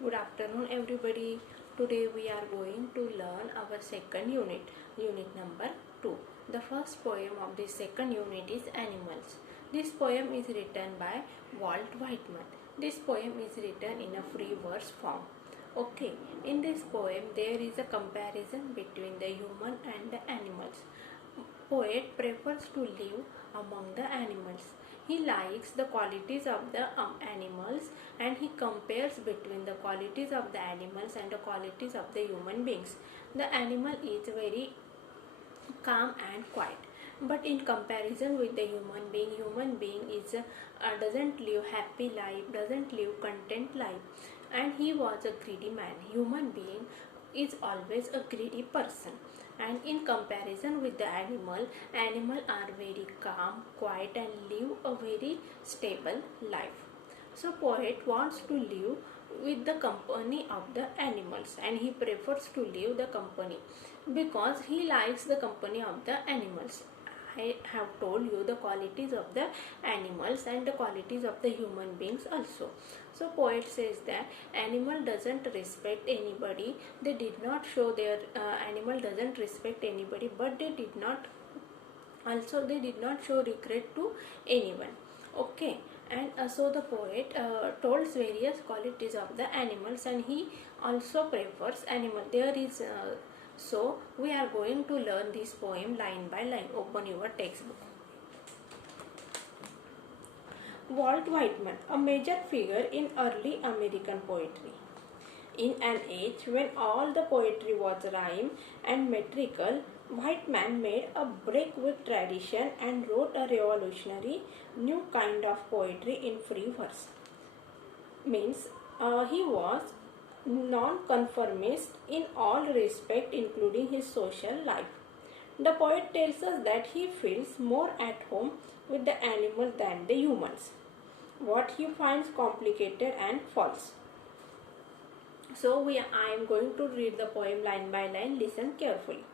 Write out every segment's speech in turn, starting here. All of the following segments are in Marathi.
Good afternoon, everybody. Today we are going to learn our second unit number 2. The first poem of the second unit is Animals. This poem is written by Walt Whitman. This poem is written in a free verse form. Okay, in this poem there is a comparison between the human and the animals. Poet prefers to live among the animals. He likes the qualities of the animals and he compares between the qualities of the animals and the qualities of the human beings. The animal is very calm and quiet, but in comparison with the human being is doesn't live happy life, doesn't live content life, and he was a greedy man. Human being is always a greedy person, and in comparison with the animal are very calm, quiet, and live a very stable life. So poet wants to live with the company of the animals and he prefers to live the company because he likes the company of the animals. I have told you the qualities of the animals and the qualities of the human beings also. So poet says that animal doesn't respect anybody. They did not show their animal doesn't respect anybody, but they did not show regret to anyone. Okay, and so the poet told various qualities of the animals and he also prefers animal. So we are going to learn this poem line by line. Open your textbook. Walt Whitman, a major figure in early American poetry. In an age when all the poetry was rhyme and metrical, Whitman made a break with tradition and wrote a revolutionary new kind of poetry in free verse. Means he was non-conformist in all respect, including his social life. The poet tells us that he feels more at home with the animals than the humans, what he finds complicated and false. So I am going to read the poem line by line. Listen carefully.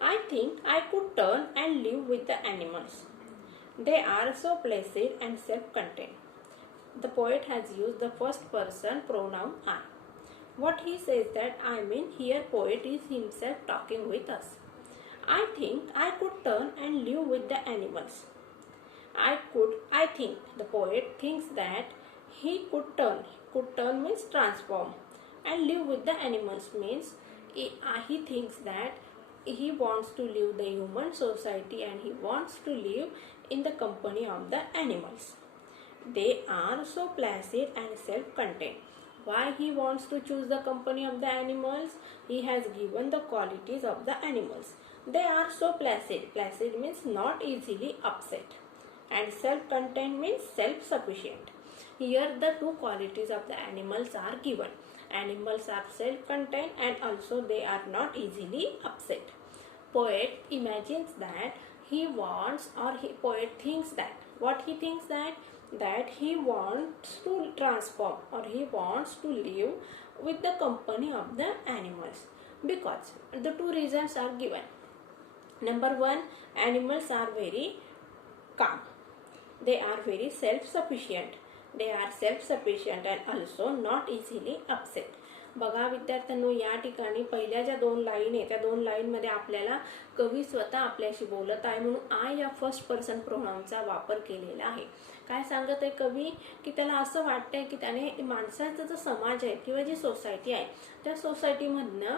I think I could turn and live with the animals. They are so placid and self-contained. The poet has used the first person pronoun I. What he says that I mean here poet is himself talking with us. I think I could turn and live with the animals. I think the poet thinks that he could turn. Could turn means transform. And live with the animals means he thinks that he wants to live the human society and he wants to live in the company of the animals. They are so placid and self-contained. Why he wants to choose the company of the animals? He has given the qualities of the animals. They are so placid. Placid means not easily upset. And self-contained means self-sufficient. Here the two qualities of the animals are given. Animals are self-contained and also they are not easily upset. Poet imagines that poet thinks that what he thinks that he wants to transform or he wants to live with the company of the animals because the two reasons are given. Number one, animals are very calm. They are very self-sufficient. They are self-sufficient and also not easily upset. बघा विद्यार्थ्यांनो, या ठिकाणी पहिल्या ज्या दोन लाईन आहेत त्या दोन लाईन मध्ये आपल्याला कवी स्वतः आपल्याशी बोलत आहे म्हणून आय या फर्स्ट पर्सन प्रोनाउनचा वापर केलेला आहे. काय सांगत आहे कवी की त्याला असं वाटतंय की त्याने माणसाचा जो समाज आहे किंवा जी सोसायटी आहे त्या सोसायटीमधनं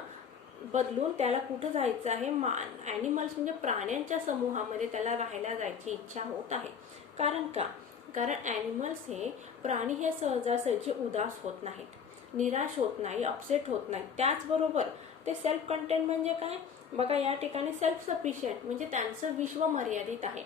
बदलून त्याला कुठं जायचं आहे, ॲनिमल्स म्हणजे प्राण्यांच्या समूहामध्ये त्याला राहायला जायची इच्छा होत आहे. कारण ॲनिमल्स हे प्राणी हे सहजासहजी उदास होत नाहीत, निराश होत नाही, अपसेट होत नाही. त्याचबरोबर ते सेल्फ कंटेंट म्हणजे काय बघा, या ठिकाणी सेल्फ सफिशियंट म्हणजे त्यांचं विश्व मर्यादित आहे.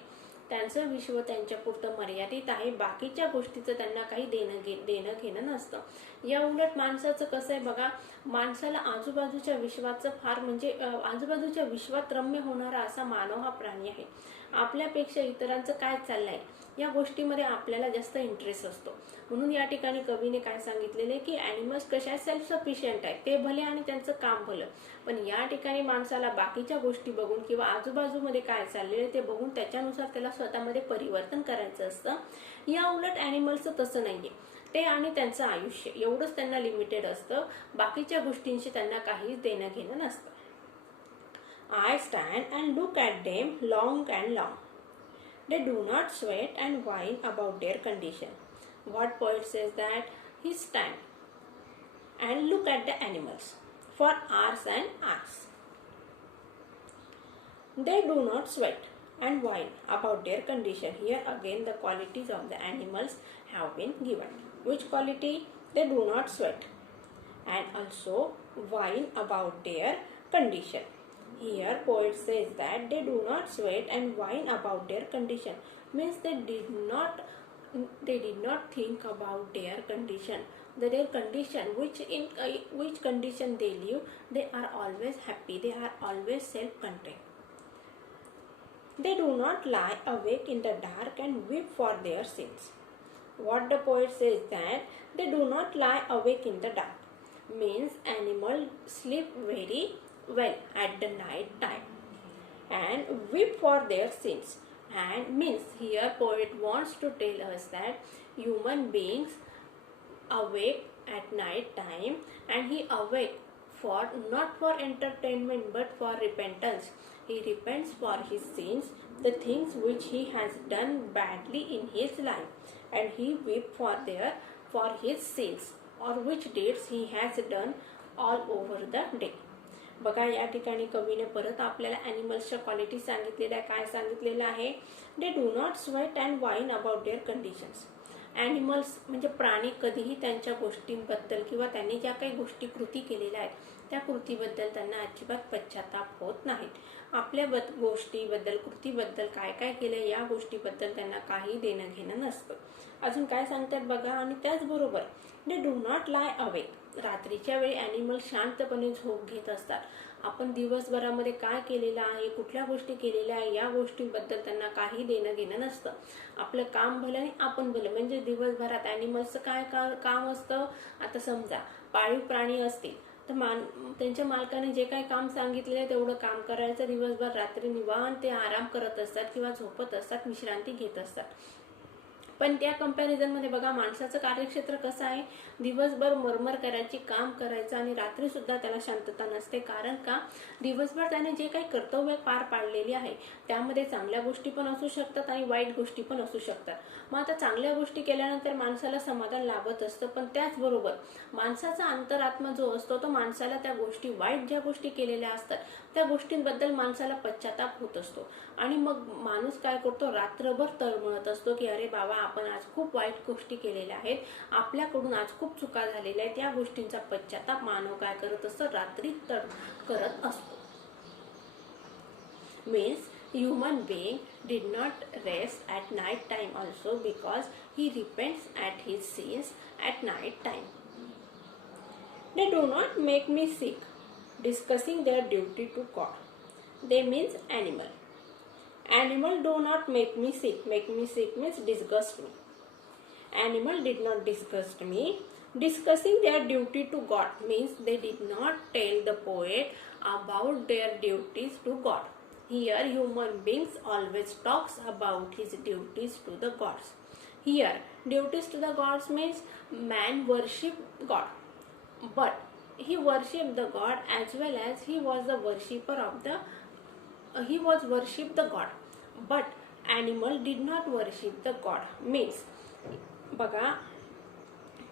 त्यांचं विश्व त्यांच्यापुरतं मर्यादित आहे. बाकीच्या गोष्टीचं त्यांना काही देणं घेणं नसतं. या उलट माणसाचं कसं आहे बघा, माणसाला आजूबाजूच्या विश्वाचं फार म्हणजे आजूबाजूच्या विश्वात रम्य होणारा असा मानव हा प्राणी आहे. आपल्यापेक्षा इतरांचं काय चाललंय या गोष्टीमध्ये आपल्याला जास्त इंटरेस्ट असतो. म्हणून या ठिकाणी कवीने काय सांगितलेले की ॲनिमल्स कशा सेल्फ सफिशियंट आहे, ते भले आणि त्यांचं काम भलं, पण या ठिकाणी माणसाला बाकीच्या गोष्टी बघून किंवा आजूबाजूमध्ये काय चाललेलं ते बघून त्याच्यानुसार त्याला स्वतःमध्ये परिवर्तन करायचं असतं. या उलट ॲनिमल्सचं तसं नाहीये. ते आणि त्यांचं आयुष्य एवढंच त्यांना लिमिटेड असतं. बाकीच्या गोष्टींशी त्यांना काहीच देणं घेणं नसतं. I stand and look at them long and long. They do not sweat and whine about their condition. What poet says that he stand and look at the animals for hours and hours. They do not sweat and whine about their condition. Here again the qualities of the animals have been given. Which quality? They do not sweat and also whine about their condition. Here poet says that they do not sweat and whine about their condition. Means they did not think about their condition. Their condition, which condition they live, they are always happy. They are always self-contained. They do not lie awake in the dark and weep for their sins. What the poet says that they do not lie awake in the dark. Means animals sleep very well at the night time and weep for their sins. And means here poet wants to tell us that human beings awake at night time and he awake for not for entertainment but for repentance. He repents for his sins, the things which he has done badly in his life, and he weep for his sins or which deeds he has done all over the day. बघा या ठिकाणी कवीने परत आपल्याला ॲनिमल्सच्या क्वालिटी सांगितलेल्या. काय सांगितलेलं आहे? दे do not sweat and wine about their conditions. Animals म्हणजे प्राणी कधीही त्यांच्या गोष्टींबद्दल किंवा त्यांनी ज्या काही गोष्टी कृती केलेल्या आहेत त्या कृतीबद्दल त्यांना अजिबात पश्चाताप होत नाहीत. आपल्या गोष्टीबद्दल कृतीबद्दल काय काय केलं या गोष्टीबद्दल त्यांना काही देणं घेणं नसतं. अजून काय सांगतात बघा. आणि त्याचबरोबर दे डू नॉट लाय अवेक. रात्रीच्या वेळी ॲनिमल शांतपणे झोप घेत असतात. आपण दिवसभरामध्ये काय केलेलं आहे, कुठल्या गोष्टी केलेल्या आहे या गोष्टींबद्दल त्यांना काही देणं घेणं नसतं. आपलं काम भलं आणि आपण भलं. म्हणजे दिवसभरात ॲनिमल्सचं काय काम असतं. आता समजा पाळीव प्राणी असतील तर त्यांच्या मालकाने जे काही काम सांगितलेलं आहे तेवढं काम करायचं. दिवसभर रात्री निवांत ते आराम करत असतात किंवा झोपत असतात, विश्रांती घेत असतात. पण त्या कंपॅरिझनमध्ये बघा माणसाचं कार्यक्षेत्र कसं आहे. दिवसभर मरमर करायची, काम करायचं आणि रात्री सुद्धा त्याला शांतता नसते. कारण का? दिवसभर त्याने जे काही कर्तव्य पार पाडलेली आहे त्यामध्ये चांगल्या गोष्टी पण असू शकतात आणि वाईट गोष्टी पण असू शकतात. मग आता चांगल्या गोष्टी केल्यानंतर माणसाला समाधान लाभत असतं. पण त्याचबरोबर माणसाचा अंतरात्मा जो असतो तो माणसाला त्या गोष्टी, वाईट ज्या गोष्टी केलेल्या असतात त्या गोष्टींबद्दल माणसाला पश्चाताप होत असतो. आणि मग माणूस काय करतो, रात्रभर तळमळत असतो की अरे बाबा आपण आज खूप वाईट गोष्टी केलेल्या आहेत, आपल्याकडून आज खूप चुका झालेल्या आहेत. या गोष्टींचा पश्चाताप मानव काय करत असतो, रात्री करत असतो. Means human being did not rest at night time also because he repents at his sins at night time. They do not make me sick, discussing their duty to God. They means animal. Animal do not make me sick. Make me sick means disgust me. Animal did not disgust me. Discussing their duty to God means they did not tell the poet about their duties to God. Here human beings always talks about his duties to the gods. Here duties to the gods means man worship God, but he worshipped the God as well as he was the worshipper of the he was worshipped the God, but animal did not worship the God. Means बघा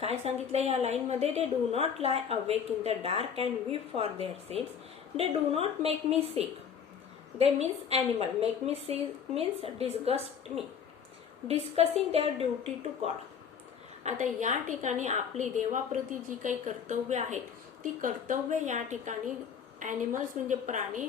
काय सांगितलं या लाईन मध्ये. दे do not lie awake in the dark and weep for their since. They do not make me six. They means animal. Make me sick means disgust me. Discussing their duty to God. आता या ठिकाणी आपली देवाप्रती जी काही कर्तव्य आहेत ती कर्तव्य या ठिकाणी ॲनिमल्स म्हणजे प्राणी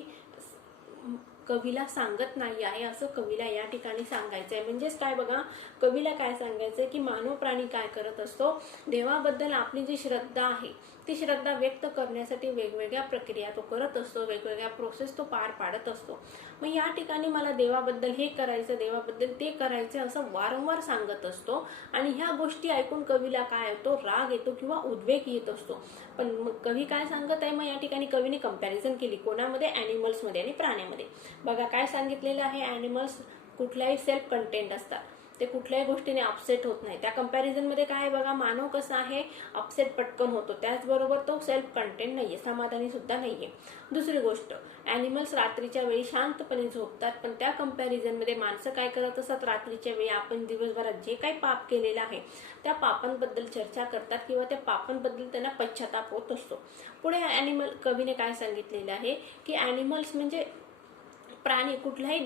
कवीला सांगत नाही आहे असं कवीला या ठिकाणी सांगायचं आहे. म्हणजेच काय बघा, कवीला काय सांगायचंय की मानव प्राणी काय करत असतो, देवाबद्दल आपली जी श्रद्धा आहे ती श्रद्धा व्यक्त करण्यासाठी वेगवेगळ्या प्रक्रिया तो करत असतो, वेगवेगळ्या प्रोसेस तो पार पाडत असतो. मग या ठिकाणी मला देवाबद्दल हे करायचं, देवाबद्दल ते करायचं असं वारंवार सांगत असतो. आणि ह्या गोष्टी ऐकून कवीला काय येतो, राग येतो किंवा उद्वेग येत असतो. पण मग कवी काय सांगत आहे, मग या ठिकाणी कवीने कंपॅरिझन केली कोणामध्ये, ॲनिमल्समध्ये आणि प्राण्यामध्ये. बघा काय सांगितलेलं आहे, ॲनिमल्स कुठल्याही सेल्फ कंटेंट असतात. ते कुठल्याही गोष्टीने अपसेट होत नाही. त्या कंपॅरिझनमध्ये काय आहे बघा, मानव कसा आहे, अपसेट पटकन होतो. त्याचबरोबर तो सेल्फ कंटेंट नाहीये, समाधानी सुद्धा नाहीये. दुसरी गोष्ट, ॲनिमल्स रात्रीच्या वेळी शांतपणे झोपतात, पण त्या कंपॅरिझनमध्ये माणसं काय करत असतात, रात्रीच्या वेळी आपण दिवसभरात जे काही पाप केलेलं आहे त्या पापांबद्दल चर्चा करतात किंवा त्या पापांबद्दल त्यांना पश्चाताप होत असतो. पुढे कवीने काय सांगितलेलं आहे की ॲनिमल्स म्हणजे प्राणी कुठल्याही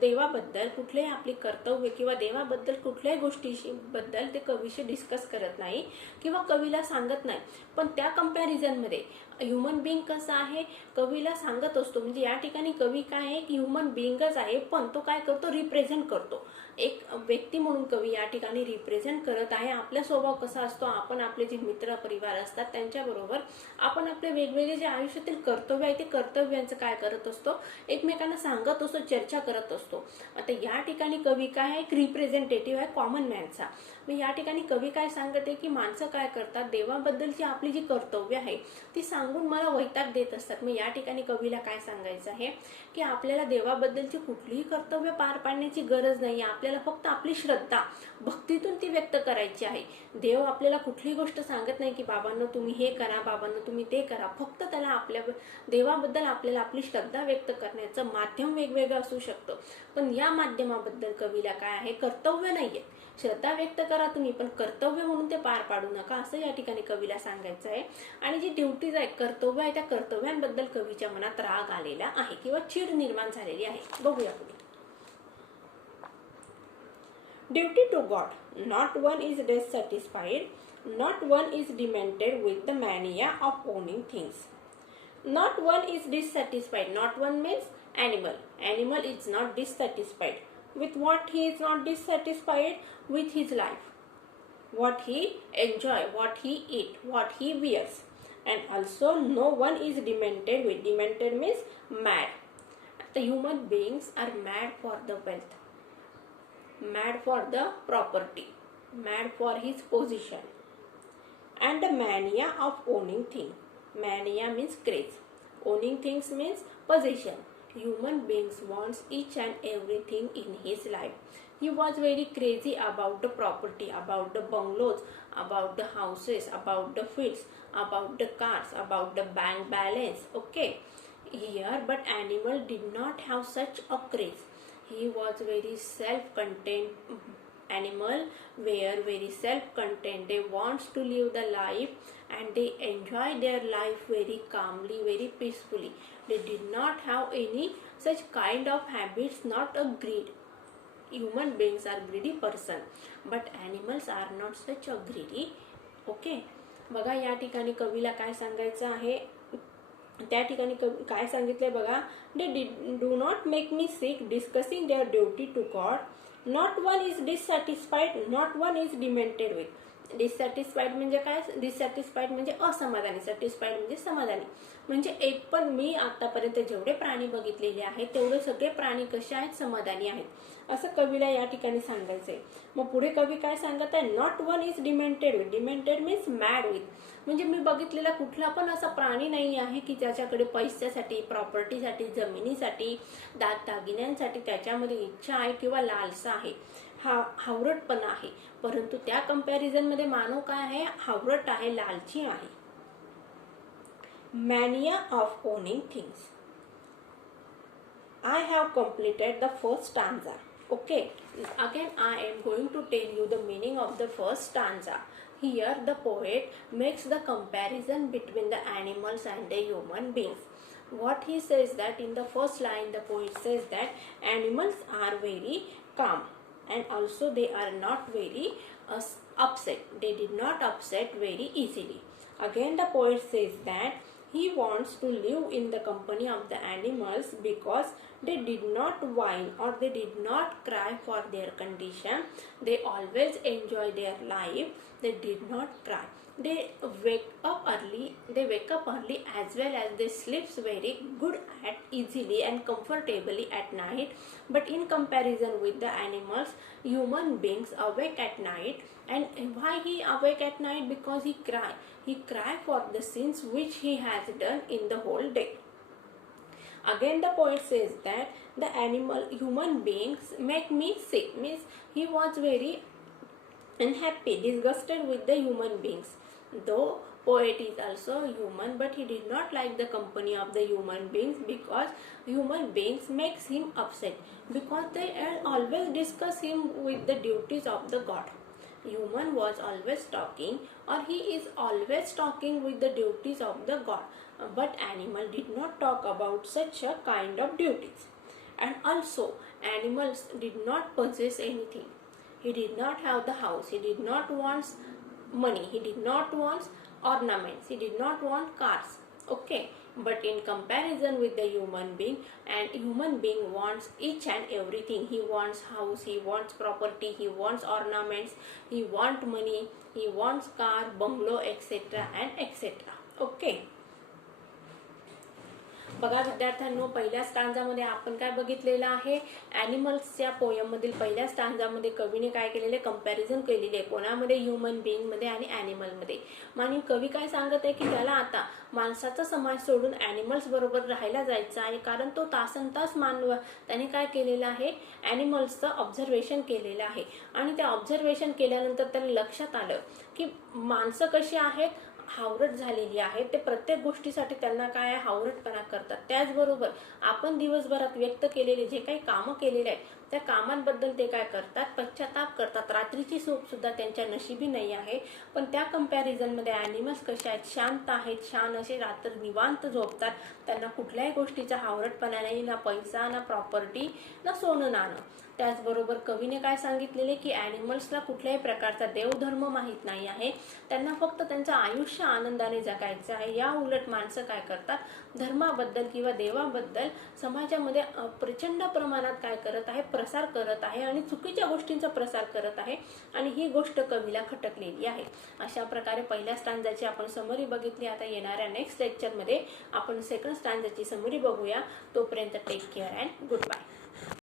देवाबद्दल कुठल्याही आपली कर्तव्य किंवा देवाबद्दल कुठल्याही गोष्टीबद्दल ते कवीशी डिस्कस करत नाही किंवा कवीला सांगत नाही. पण त्या कंपॅरिझनमध्ये ह्युमन बिईंग कसं आहे, कवीला सांगत असतो. म्हणजे या ठिकाणी कवी काय आहे की ह्युमन बिईंगच आहे, पण तो काय करतो, रिप्रेझेंट करतो. एक व्यक्ती म्हणून कवी या ठिकाणी रिप्रेझेंट करत आहे. आपला स्वभाव कसा असतो, आपण आपले जे मित्र परिवार असतात त्यांच्याबरोबर आपण आपले वेगवेगळे जे आयुष्यातील कर्तव्य आहे ते कर्तव्यांचं काय करत असतो, एकमेकांना सांगत असतो, चर्चा करत असतो. आता या ठिकाणी कवी काय आहे, एक रिप्रेझेंटेटिव्ह आहे कॉमन मॅनचा. मग या ठिकाणी कवी काय सांगते की माणसं काय करतात, देवाबद्दलची आपली जी कर्तव्य आहे ती सांगून मला वैताग देत असतात. मग या ठिकाणी कवीला काय सांगायचं आहे की आपल्याला देवाबद्दलची कुठलीही कर्तव्य पार पाडण्याची गरज नाही. आपल्याला फक्त आपली श्रद्धा भक्तीतून ती व्यक्त करायची आहे. देव आपल्याला कुठलीही गोष्ट सांगत नाही की बाबांनो तुम्ही हे करा, बाबांनो तुम्ही ते करा. फक्त त्याला आपल्या देवाबद्दल आपल्याला आपली श्रद्धा व्यक्त करण्याचं माध्यम वेगवेगळं असू शकतं, पण या माध्यमाबद्दल कवीला काय आहे, कर्तव्य नाहीये. श्रद्धा व्यक्त करा तुम्ही, पण कर्तव्य म्हणून ते पार पाडू नका, असं या ठिकाणी कवीला सांगायचं आहे. आणि जी ड्युटीज आहे, कर्तव्य आहे, त्या कर्तव्यांबद्दल कवीच्या मनात राग आलेला आहे किंवा चीड निर्माण झालेली आहे. बघूया पुढे. Duty to God. Not one is dissatisfied. Not one is demented with the mania of owning things. Not one is dissatisfied. Not one means animal. Animal is not dissatisfied. With what he is not dissatisfied? With his life. What he enjoy, what he eat, what he wears. And also no one is demented with. Demented means mad. The human beings are mad for the wealth, mad for the property, mad for his position, and the mania of owning things. Mania means craze. Owning things means possession. Human beings wants each and everything in his life. He was very crazy about the property, about the bungalows, about the houses, about the fields, about the cars, about the bank balance. Okay, here but animal did not have such a craze. He was very self-contained. Animal were very self-contained. They wants to live the life and they enjoy their life very calmly, very peacefully. They did not have any such kind of habits, not a greed. Human beings are greedy person, but animals are not such a greedy. Okay, बघा या ठिकाणी कवीला काय सांगायचं आहे, त्या ठिकाणी काय सांगितलंय बघा, they do not make me sick discussing their duty to God. Not one is dissatisfied, not one is demented with. Dissatisfied म्हणजे काय, डिससॅटिस्फाईड म्हणजे असमाधानी, सॅटिस्फाईड म्हणजे समाधानी. म्हणजे एक पण मी आतापर्यंत जेवढे प्राणी बघितलेले आहेत तेवढे सगळे प्राणी कसे आहेत, समाधानी आहेत, असं कवीला या ठिकाणी सांगायचंय. मग पुढे कवी काय सांगत आहे, not one is demented with. Demented means mad with. म्हणजे मी बघितलेला कुठला पण असा प्राणी नाही आहे की ज्याच्याकडे पैशासाठी, प्रॉपर्टीसाठी, जमिनीसाठी, दागिन्यांसाठी त्याच्यामध्ये इच्छा आहे किंवा लालसा आहे, हावरटपणा आहे. परंतु त्या कंपॅरिझनमध्ये मानव काय आहे, हावरट आहे, लालची आहे. Mania of owning things. I have completed the first stanza. Okay, again I am going to tell you the meaning of the first stanza. Here the poet makes the comparison between the animals and the human beings. What he says that in the first line the poet says that animals are very calm and also they are not very upset. They did not upset very easily. Again the poet says that he wants to live in the company of the animals because they did not whine or they did not cry for their condition. They always enjoy their life. They did not cry. They wake up early as well as they sleep very good at easily and comfortably at night. But in comparison with the animals, human beings awake at night. And why he awake at night? Because he cry for the sins which he has done in the whole day. Again the poet says that the human beings make me sick, means he was very unhappy, disgusted with the human beings. Though poet is also human, but he did not like the company of the human beings because human beings makes him upset, because they always discuss him with the duties of the god. Human was always talking, or he is always talking with the duties of the god, but animal did not talk about such a kind of duties. And also animals did not possess anything. He did not have the house, he did not want money, he did not want ornaments, he did not want cars. Okay, but in comparison with the human being, and human being wants each and everything. He wants house, he wants property, he wants ornaments, he wants money, he wants car, bungalow, etc. and etc. Okay. बघा विद्यार्थ्यांनो, पहिल्या स्टांजामध्ये आपण काय बघितलेलं आहे, ॲनिमल्सच्या पोयममधील पहिल्या स्टांजामध्ये कवीने काय केलेले, कंपॅरिझन केलेले आहे कोणामध्ये, ह्युमन बिईंगमध्ये आणि ॲनिमलमध्ये. आणि कवी काय सांगत आहे की त्याला आता माणसाचा समाज सोडून ॲनिमल्स बरोबर राहायला जायचं आहे, कारण तो तासनतास त्याने काय केलेलं आहे, ॲनिमल्सचं ऑब्झर्वेशन केलेलं आहे. आणि ते ऑब्झर्वेशन केल्यानंतर त्याला लक्षात आलं की माणसं कशी आहेत, हावरट झालेली आहे. ते प्रत्येक गोष्टीसाठी त्यांना काय आहे, हावरटपणा करतात. त्याचबरोबर आपण दिवसभरात व्यक्त केलेले जे काही कामं केलेले आहेत त्या कामांबद्दल ते काय करतात, पश्चाताप करतात. रात्रीची झोप सुद्धा त्यांच्या नशिबी नाही आहे. पण त्या कंपॅरिझनमध्ये ॲनिमल्स कसे आहेत, शांत आहेत, छान असे रात्र निवांत झोपतात. त्यांना कुठल्याही गोष्टीचा हावरटपणा नाही, ना पैसा, ना प्रॉपर्टी, ना सोनं नाणं. त्याचबरोबर कवीने काय सांगितलेले की ॲनिमल्सला कुठल्याही प्रकारचा देवधर्म माहीत नाही आहे. त्यांना फक्त त्यांचं आयुष्य आनंदाने जगायचं आहे. या उलट माणसं काय करतात, धर्माबद्दल किंवा देवाबद्दल समाजामध्ये प्रचंड प्रमाणात काय करत आहे, प्रसार करत आहे आणि चुकीच्या गोष्टींचा प्रसार करत आहे. आणि ही गोष्ट कवीला खटकलेली आहे. अशा प्रकारे पहिल्या स्टांजाची आपण समरी बघितली. आता येणाऱ्या नेक्स्ट लेक्चरमध्ये आपण सेकंड स्टांजाची समरी बघूया. तोपर्यंत take care and good bye.